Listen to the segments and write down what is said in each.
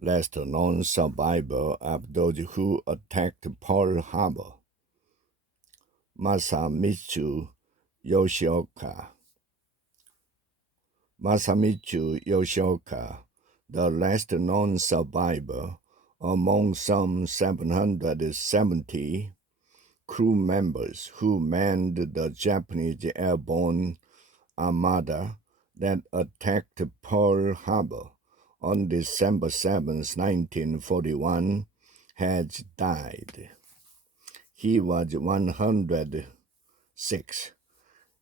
last known survivor of those who attacked Pearl Harbor, Masamitsu Yoshioka. Masamitsu Yoshioka, the last known survivor among some 770 crew members who manned the Japanese airborne armada that attacked Pearl Harbor on December 7, 1941, has died. He was 106.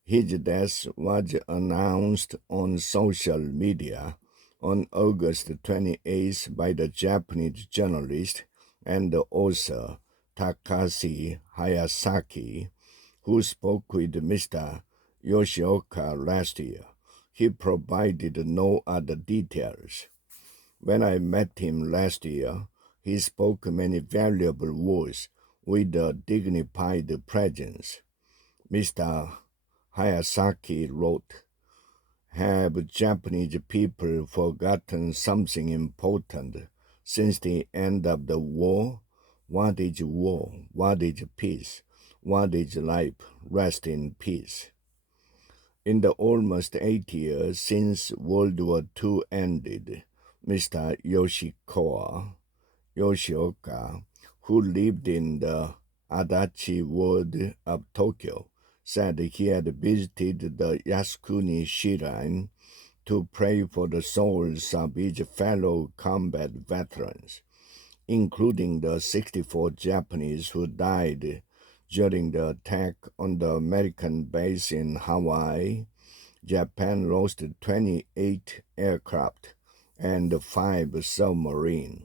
His death was announced on social media on August 28th by the Japanese journalist and author Takashi Hayasaki, who spoke with Mr. Yoshioka last year. He provided no other details. When I met him last year, he spoke many valuable words with a dignified presence. Mr. Hayasaki wrote, "Have Japanese people forgotten something important since the end of the war? What is war? What is peace? What is life? Rest in peace." In the almost 8 years since World War II ended, Mr. Yoshioka, who lived in the Adachi ward of Tokyo, said he had visited the Yasukuni Shrine to pray for the souls of his fellow combat veterans, including the 64 Japanese who died during the attack on the American base in Hawaii. Japan lost 28 aircraft and 5 submarines.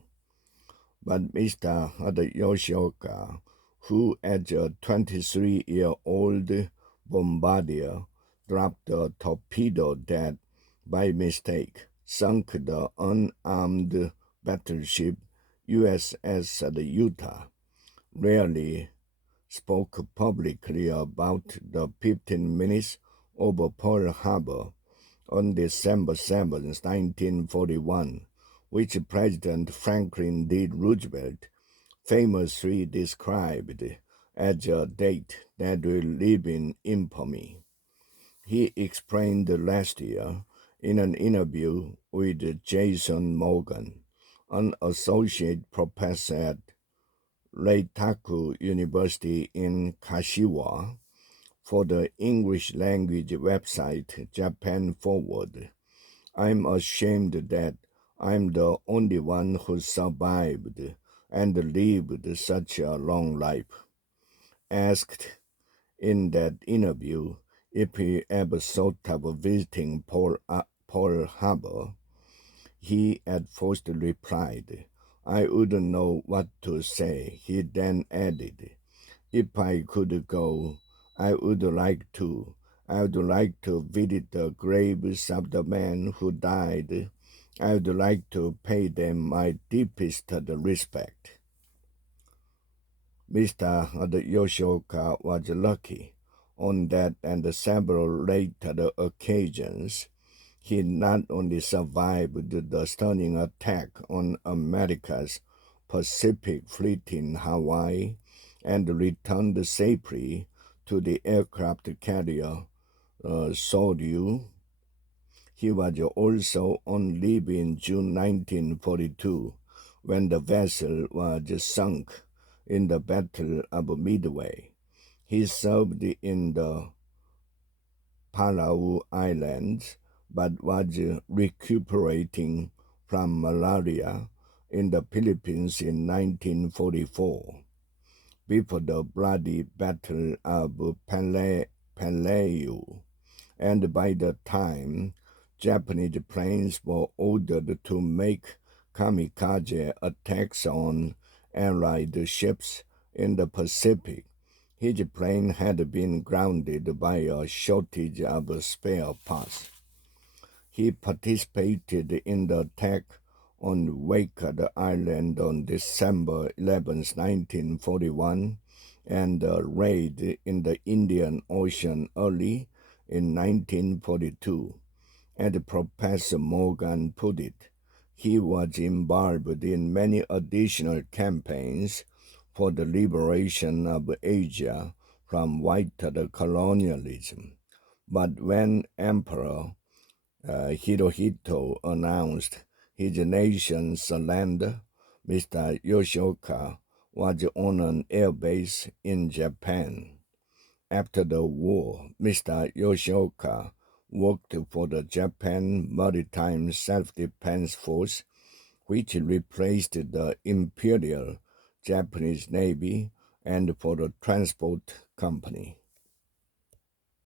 But Mr. Yoshioka, who as a 23-year-old bombardier dropped a torpedo that, by mistake, sunk the unarmed battleship USS Utah, rarely spoke publicly about the 15 minutes over Pearl Harbor on December 7, 1941, which President Franklin D. Roosevelt famously described as a date that will live in infamy. He explained last year in an interview with Jason Morgan, an associate professor at Reitaku University in Kashiwa, for the English language website Japan Forward. "I'm ashamed that I'm the only one who survived and lived such a long life." Asked in that interview if he ever thought of visiting Pearl Harbor, he at first replied, "I wouldn't know what to say." He then added, "If I could go, I would like to. I would like to visit the graves of the men who died. I would like to pay them my deepest respect." Mr. Yoshioka was lucky. On that and several later occasions, he not only survived the stunning attack on America's Pacific Fleet in Hawaii and returned safely to the aircraft carrier Soryu. He was also on leave in June 1942 when the vessel was sunk in the Battle of Midway. He served in the Palau Islands but was recuperating from malaria in the Philippines in 1944. Before the bloody Battle of Palau, and by the time Japanese planes were ordered to make kamikaze attacks on Allied ships in the Pacific, his plane had been grounded by a shortage of spare parts. He participated in the attack on Waked Island on December 11, 1941, and a raid in the Indian Ocean early in 1942. As Professor Morgan put it, he was involved in many additional campaigns for the liberation of Asia from white colonialism. But when Emperor Hirohito announced his nation's surrender, Mr. Yoshioka was on an airbase in Japan. After the war, Mr. Yoshioka worked for the Japan Maritime Self-Defense Force, which replaced the Imperial Japanese Navy, and for the transport company.